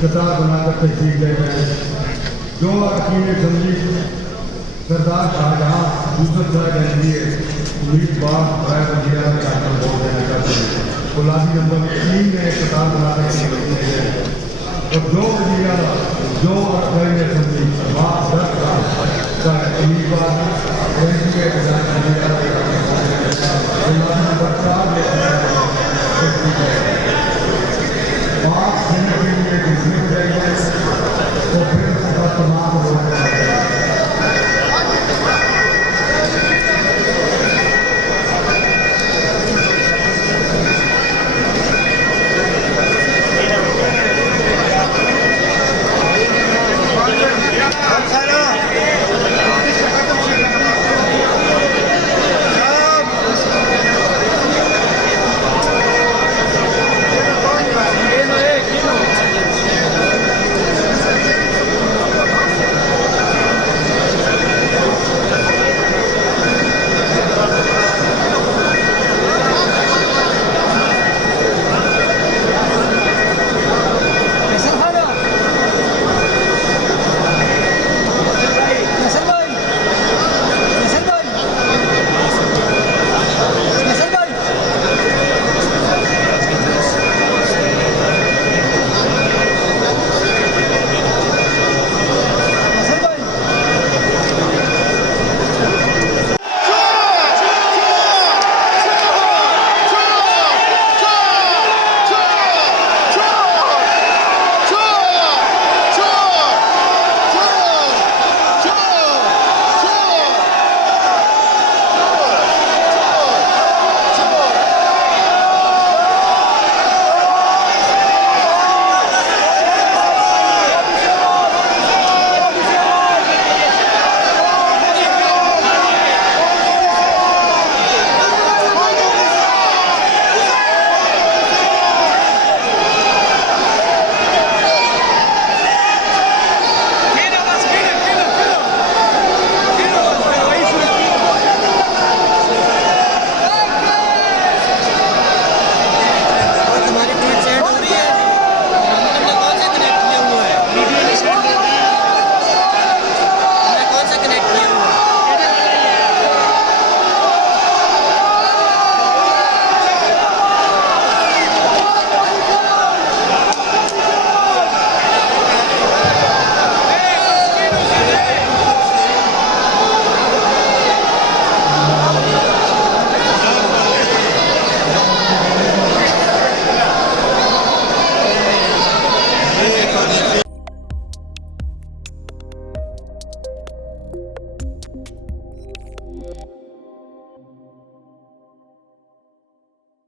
कतार बनाकर तहसील ले गए। जो अरकान असम्बली सरदार शाहजहां यूसुफ साहब गंजीर उम्मीदवार राय वजीरा में आकर वोट देना चाहते हैं। गुलाबी नंबर 3 में कतार बनाने के लिए और जो वजीरा जो अरकान असम्बली 10 का उम्मीदवार